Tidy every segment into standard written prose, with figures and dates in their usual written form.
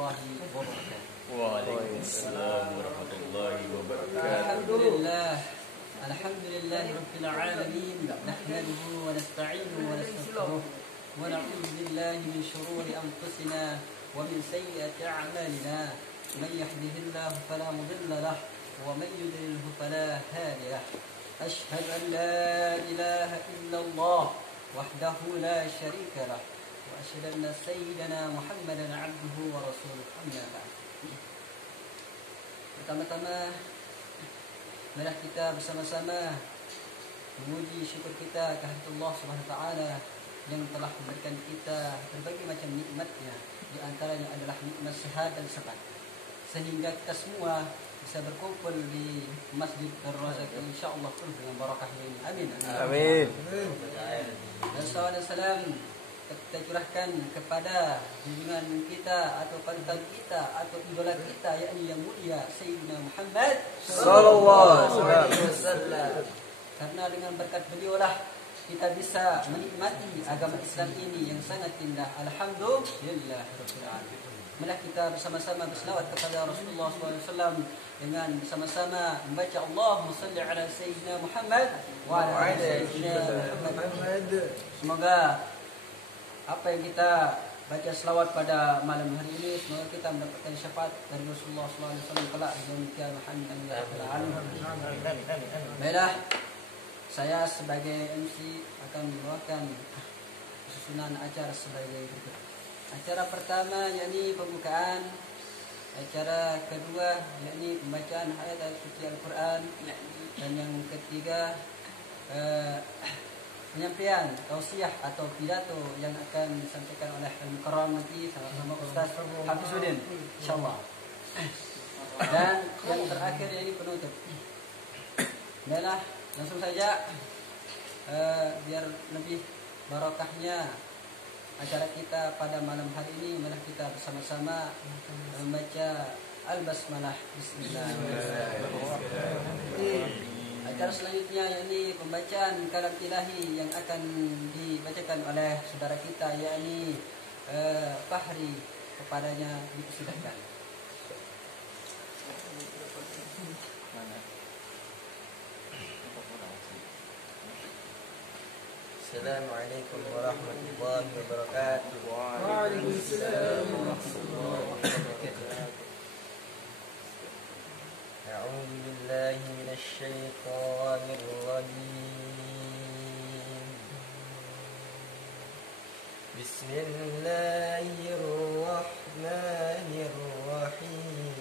الله وبركاته. وعليكم السلام ورحمة الله وبركاته. الحمد لله رب العالمين، نحمده ونستعينه ونستغفره ونعوذ بالله من شرور أنفسنا ومن سيئات أعمالنا، من يهده الله فلا مضل له ومن يضلله فلا هادي له. أشهد أن لا إله إلا الله وحده لا شريك له وأشهد أن سيدنا محمدا عبده ورسوله. أما بعد. Pertama-tama, marilah kita bersama-sama memuji syukur kita kehadirat Allah Subhanahu wa taala yang telah memberikan kita berbagai macam nikmatnya. Di antaranya adalah nikmat sehat dan sehat, sehingga kita semua bisa berkumpul di Masjid Ar-Razak insyaallah penuh dengan barakahnya ini. Amin. Amin. Dan salawat dan salam kita curahkan kepada junjungan kita atau panutan kita atau idola kita, yakni yang mulia Sayyidina Muhammad sallallahu alaihi wasallam. Karena dengan berkat beliaulah kita bisa menikmati agama Islam ini yang sangat indah. Alhamdulillah rabbil alamin. Marilah kita bersama-sama berselawat kepada Rasulullah SAW dengan sama-sama membaca Allahumma salli ala Sayyidina Muhammad wa ala Sayyidina Muhammad. Semoga apa yang kita baca selawat pada malam hari ini, semoga kita mendapatkan syafaat dari Rasulullah SAW kelak di yaumil qiyamah. Baiklah, saya sebagai MC akan membawakan susunan acara sebagai berikut. Acara pertama yakni pembukaan, acara kedua yakni pembacaan ayat-ayat suci Al-Quran, dan yang ketiga penyampaian tausiah atau pidato yang akan disampaikan oleh Al-Mukarram nanti sama-sama Ustaz Hafizuddin insyaallah. Dan yang terakhir ini penutup. Baiklah, langsung saja biar lebih barakahnya acara kita pada malam hari ini. Marilah kita bersama-sama membaca Al-Basmalah. Bismillahirrahmanirrahim. Acara selanjutnya yakni pembacaan kalam ilahi yang akan dibacakan oleh saudara kita yakni Fahri. Kepadanya dipersilahkan. Assalamualaikum warahmatullahi wabarakatuh. Waalaikumsalam warahmatullahi wabarakatuh. أعوذ بالله من الشيطان الرجيم. بسم الله الرحمن الرحيم.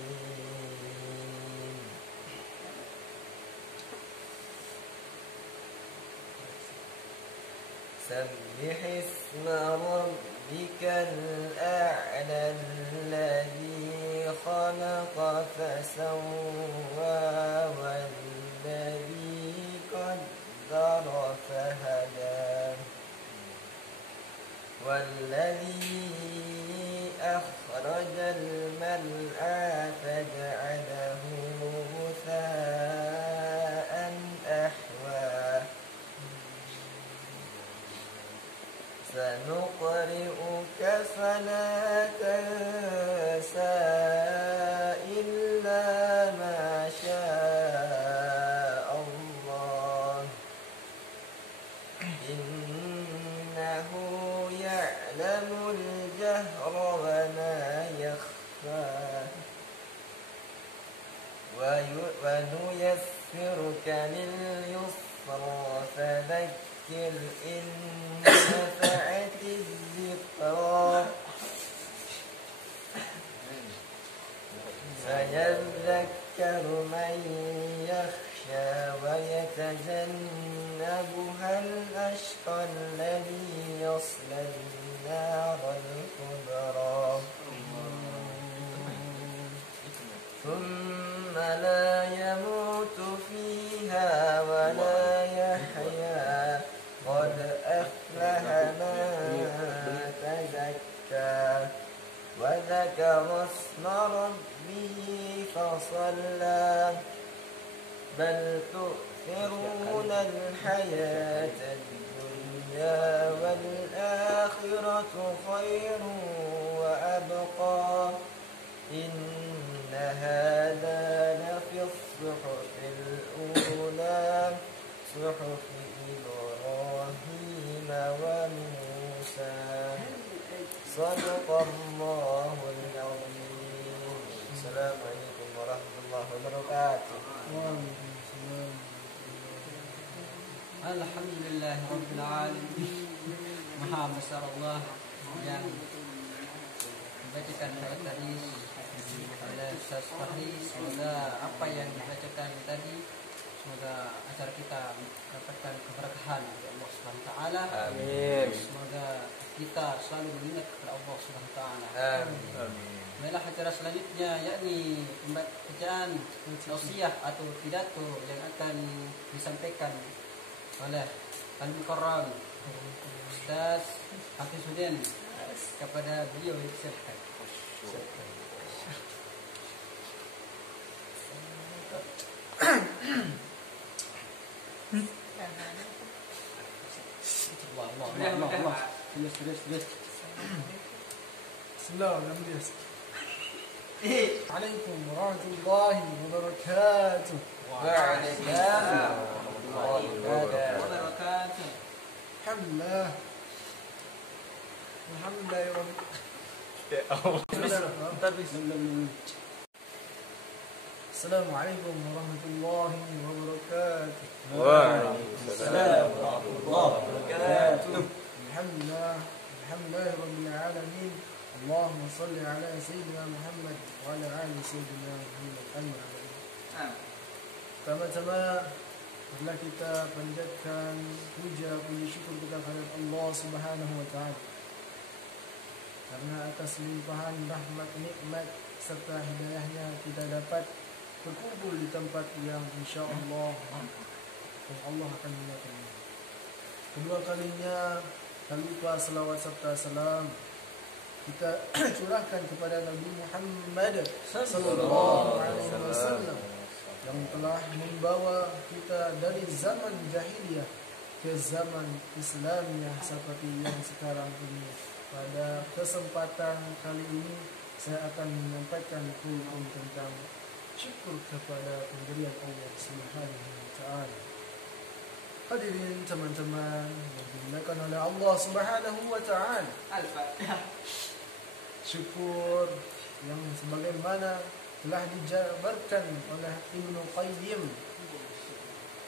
سبح اسم ربك الأعلى الذي خلق فسوى والذي قدر فهدى والذي أخرج المرعى فجعله غثاء أحوى سنقرئك فلا تنسى إلا ما شاء الله إنه يعلم الجهر وما يخفى ونيسرك لليسرى فذكر إن نفعت الذكرى سيذكر من يخشى ويتجنبها الأشقى الذي يصلى النار الكبرى ثم لا يموت فيها ولا يحيا قد أفلح من تزكى وذكر اسم ربه فصلى بل تؤثرون الحياة الدنيا والآخرة خير وأبقى Shadaqallahul azim. Assalamualaikum warahmatullahi wabarakatuh. Alhamdulillah Rabbil Alamin. Maha besar Allah yang membacakan ayat tadi oleh Ustaz Fahri. Semoga apa yang dibacakan tadi, semoga acara kita mendapatkan keberkahan dari Allah Subhanahu wa taala. Amin. Semoga kita selalu mengingat kepada Allah Subhanahu wa taala. Amin. Baiklah, acara selanjutnya yakni pembacaan tausiah atau pidato yang akan disampaikan oleh Al-Mukarram Ustaz Hafizuddin. Kepada beliau dipersilakan. Allah. Terus. Bismillahirrahmanirrahim. Assalamualaikum warahmatullahi wabarakatuh. Waalaikumsalam warahmatullahi wabarakatuh. Alhamdulillah. Alhamdulillah ya Rabbi. Ya Allah. Assalamualaikum warahmatullahi wabarakatuh. Waalaikumsalam warahmatullahi wabarakatuh. Alhamdulillah. Alhamdulillah rabbil alamin. Allahumma salli ala sayyidina Muhammad wa ala ali sayyidina Muhammad. Pertama-tama adalah kita panjatkan puja syukur kita kepada Allah Subhanahu wa taala. Karena atas limpahan rahmat, nikmat serta hidayahnya kita dapat berkumpul di tempat yang insya-Allah Allah akan menyertai. Kedua kalinya tak lupa selawat serta salam kita curahkan kepada Nabi Muhammad sallallahu alaihi wasallam yang telah membawa kita dari zaman jahiliyah ke zaman Islamiyah seperti yang sekarang ini. Pada kesempatan kali ini saya akan menyampaikan hukum tentang syukur kepada pemberian Allah Subhanahu wa taala. Hadirin teman-teman yang dimuliakan oleh Allah Subhanahu wa taala. Al-Fatihah. Syukur yang sebagaimana telah dijabarkan oleh Ibnu Qayyim.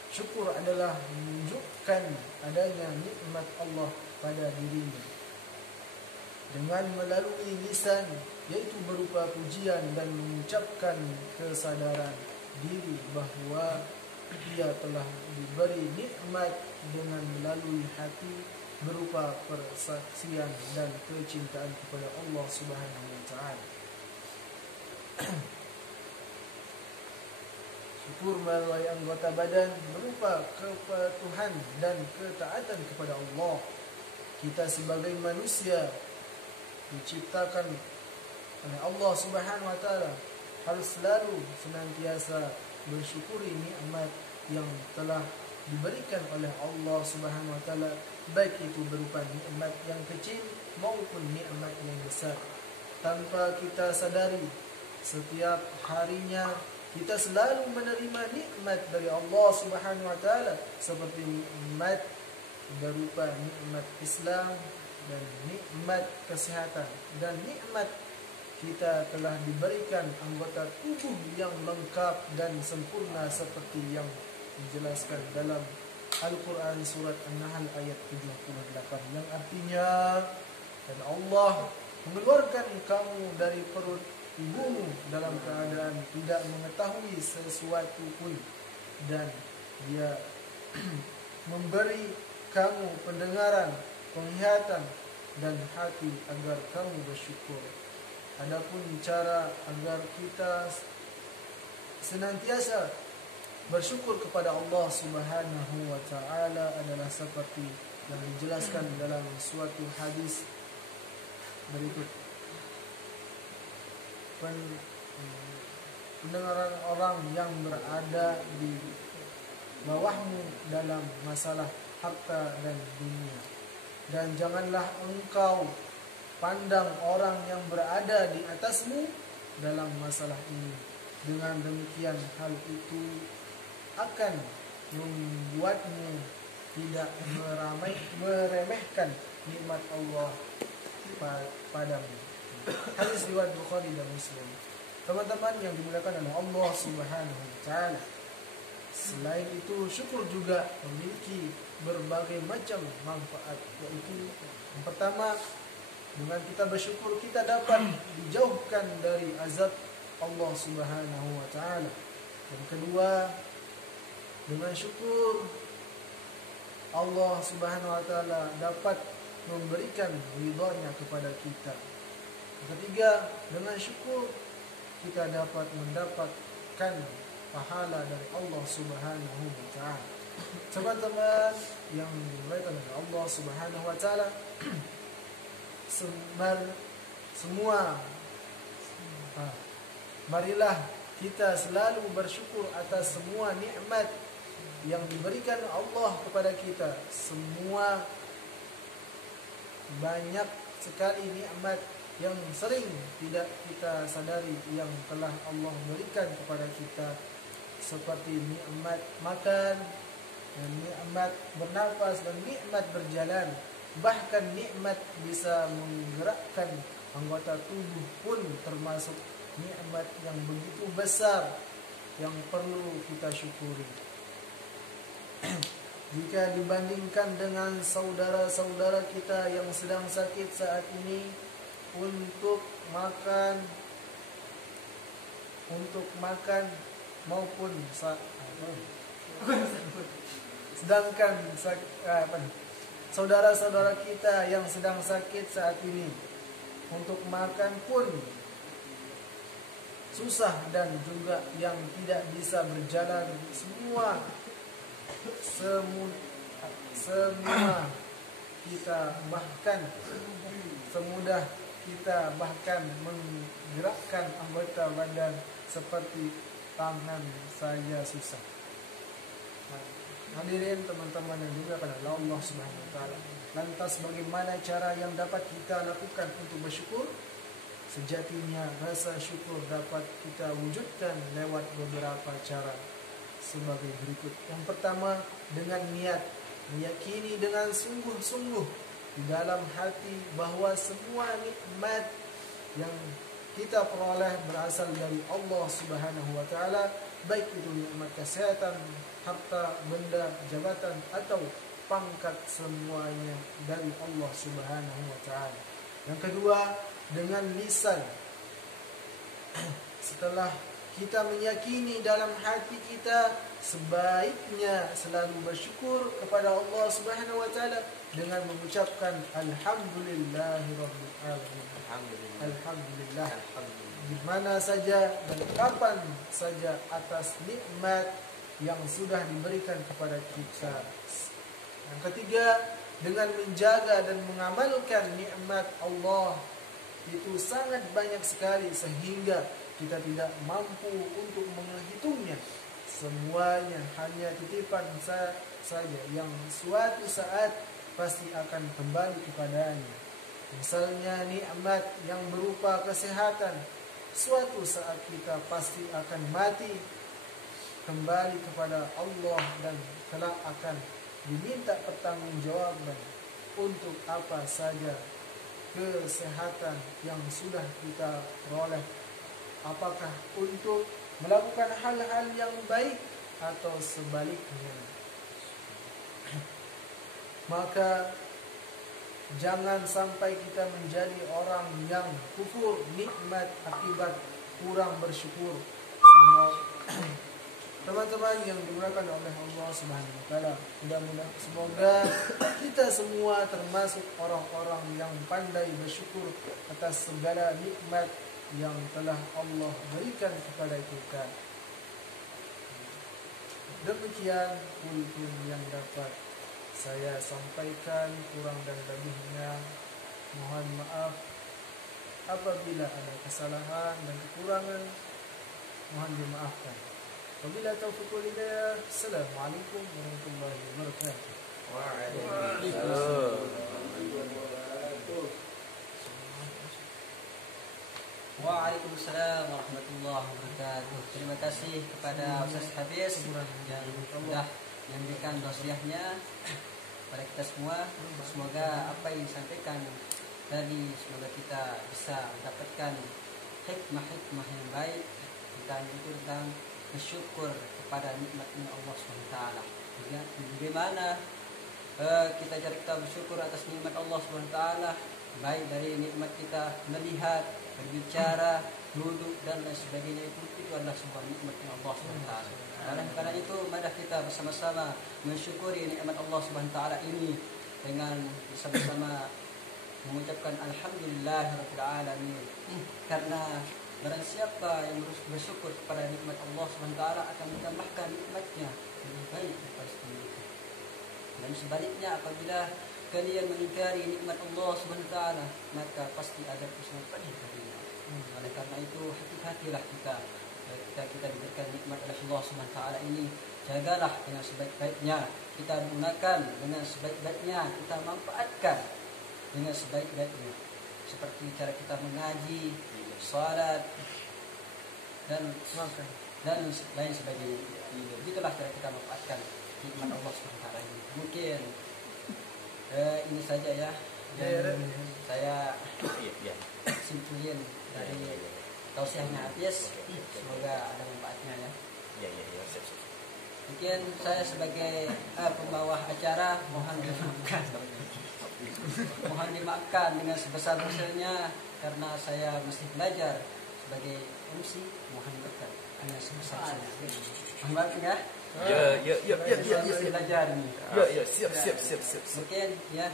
Syukur adalah menunjukkan adanya nikmat Allah pada dirinya dengan melalui lisan, yaitu berupa pujian dan mengucapkan kesadaran diri bahawa ia telah diberi nikmat dengan melalui hati berupa persaksian dan kecintaan kepada Allah Subhanahu wa taala. Syukur melalui anggota badan berupa kepatuhan dan ketaatan kepada Allah. Kita sebagai manusia diciptakan oleh Allah Subhanahu wa taala harus selalu senantiasa bersyukuri nikmat yang telah diberikan oleh Allah Subhanahu wa taala, baik itu berupa nikmat yang kecil maupun nikmat yang besar. Tanpa kita sadari, setiap harinya kita selalu menerima nikmat dari Allah Subhanahu wa taala seperti nikmat berupa nikmat Islam dan nikmat kesehatan dan nikmat kita telah diberikan anggota tubuh yang lengkap dan sempurna seperti yang dijelaskan dalam Al-Quran surat An-Nahl ayat 78 yang artinya, dan Allah mengeluarkan kamu dari perut ibumu dalam keadaan tidak mengetahui sesuatu pun, dan Dia memberi kamu pendengaran, penglihatan dan hati agar kamu bersyukur. Adapun cara agar kita senantiasa bersyukur kepada Allah Subhanahu wa taala adalah seperti yang dijelaskan dalam suatu hadis berikut. Pendengaran orang yang berada di bawahmu dalam masalah harta dan dunia, dan janganlah engkau pandang orang yang berada di atasmu dalam masalah ini. Dengan demikian hal itu akan membuatmu tidak meremehkan nikmat Allah padamu. Hadis riwayat Bukhari dan Muslim. Teman-teman yang dimuliakan oleh Allah Subhanahu wa taala. Selain itu, syukur juga memiliki berbagai macam manfaat, yaitu yang pertama, dengan kita bersyukur kita dapat dijauhkan dari azab Allah Subhanahu wa taala. Yang kedua, dengan syukur Allah Subhanahu wa taala dapat memberikan ridha-Nya kepada kita. Yang ketiga, dengan syukur kita dapat mendapatkan pahala dari Allah Subhanahu wa taala. Teman-teman yang dimuliakan oleh Allah Subhanahu wa taala, marilah kita selalu bersyukur atas semua nikmat yang diberikan Allah kepada kita. Semua banyak sekali nikmat yang sering tidak kita sadari yang telah Allah berikan kepada kita, seperti nikmat makan, dan nikmat bernafas, dan nikmat berjalan. Bahkan nikmat bisa menggerakkan anggota tubuh pun termasuk nikmat yang begitu besar yang perlu kita syukuri. Jika dibandingkan dengan saudara-saudara kita yang sedang sakit saat ini, untuk makan maupun sedangkan saudara-saudara kita yang sedang sakit saat ini, untuk makan pun susah, dan juga yang tidak bisa berjalan, semua kita semudah kita bahkan menggerakkan anggota badan seperti tangan saja susah. Hadirin teman-teman yang dimuliakan oleh Allah Subhanahu wa taala. Lantas bagaimana cara yang dapat kita lakukan untuk bersyukur? Sejatinya rasa syukur dapat kita wujudkan lewat beberapa cara sebagai berikut. Yang pertama, dengan niat, meyakini dengan sungguh-sungguh di dalam hati bahwa semua nikmat yang kita peroleh berasal dari Allah Subhanahu wa taala, baik itu nikmat kesehatan, harta, benda, jabatan, atau pangkat, semuanya dari Allah Subhanahu wa taala. Yang kedua, dengan lisan. Setelah kita meyakini dalam hati kita, sebaiknya selalu bersyukur kepada Allah Subhanahu wa taala dengan mengucapkan alhamdulillahirabbil alamin. Alhamdulillah. Di mana saja dan kapan saja atas nikmat yang sudah diberikan kepada kita. Yang ketiga, dengan menjaga dan mengamalkan nikmat Allah itu sangat banyak sekali sehingga kita tidak mampu untuk menghitungnya. Semuanya hanya titipan saja yang suatu saat pasti akan kembali kepadanya. Misalnya nikmat yang berupa kesehatan, suatu saat kita pasti akan mati, kembali kepada Allah, dan kelak akan diminta pertanggungjawaban untuk apa saja kesehatan yang sudah kita peroleh. Apakah untuk melakukan hal-hal yang baik atau sebaliknya. Maka jangan sampai kita menjadi orang yang kufur nikmat akibat kurang bersyukur. Teman-teman yang dimuliakan oleh Allah Subhanahu wa taala, mudah-mudahan semoga kita semua termasuk orang-orang yang pandai bersyukur atas segala nikmat yang telah Allah berikan kepada kita. Demikian kultum yang dapat saya sampaikan, kurang dan lebihnya mohon maaf. Apabila ada kesalahan dan kekurangan, mohon dimaafkan. Wabillahi taufiq wal hidayah. Assalamualaikum warahmatullahi wabarakatuh. Waalaikumsalam warahmatullahi wabarakatuh. Terima kasih kepada Ustaz Hafiz yang sudah menyampaikan wasiatnya pada kita semua. Semoga apa yang disampaikan tadi semoga kita bisa mendapatkan hikmah-hikmah yang baik tentang itu, tentang bersyukur kepada nikmatnya Allah SWT. Ya, bagaimana kita cara kita bersyukur atas nikmat Allah SWT, baik dari nikmat kita melihat, berbicara, duduk dan lain sebagainya, itu adalah sebuah nikmatnya Allah SWT. Karena itu mari kita bersama-sama mensyukuri nikmat Allah SWT ini dengan bersama-sama mengucapkan alhamdulillahirabbil alamin. Karena barang siapa yang bersyukur kepada nikmat Allah SWT akan menambahkan nikmatnya lebih baik daripada sebelum itu. Dan sebaliknya, apabila kalian mengingkari nikmat Allah SWT, maka pasti ada kesulitan darinya. Oleh karena itu, hati-hatilah kita diberikan nikmat oleh Allah SWT ini, jagalah dengan sebaik-baiknya, kita gunakan dengan sebaik-baiknya, kita manfaatkan dengan sebaik-baiknya, seperti cara kita mengaji, salat dan lain sebagainya. Begitulah cara kita manfaatkan nikmat Allah SWT ini. Mungkin ini saja ya yang saya simpulin dari tausiahnya Hafiz. Semoga ada manfaatnya ya. Mungkin saya sebagai pembawa acara mohon dimaafkan dengan sebesar-besarnya karena saya masih belajar sebagai MC. Mohon dimaafkan hanya sebesar-besarnya. Mohon maaf ya. Masih belajar nih. Siap. Mungkin ya,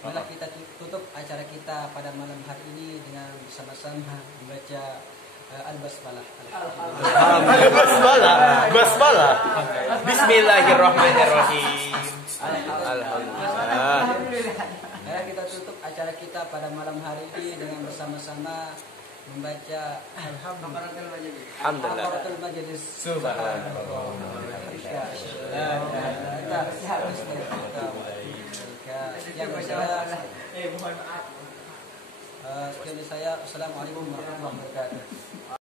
malah kita tutup acara kita pada malam hari ini dengan bersama-sama membaca Al-Basmalah. Basmalah. Bismillahirrahmanirrahim. Alhamdulillah. Mari kita tutup acara kita pada malam hari ini dengan bersama-sama membaca Al-Qur'anul Majelis. Subhanallah. Sekian dari saya. Assalamualaikum warahmatullahi wabarakatuh.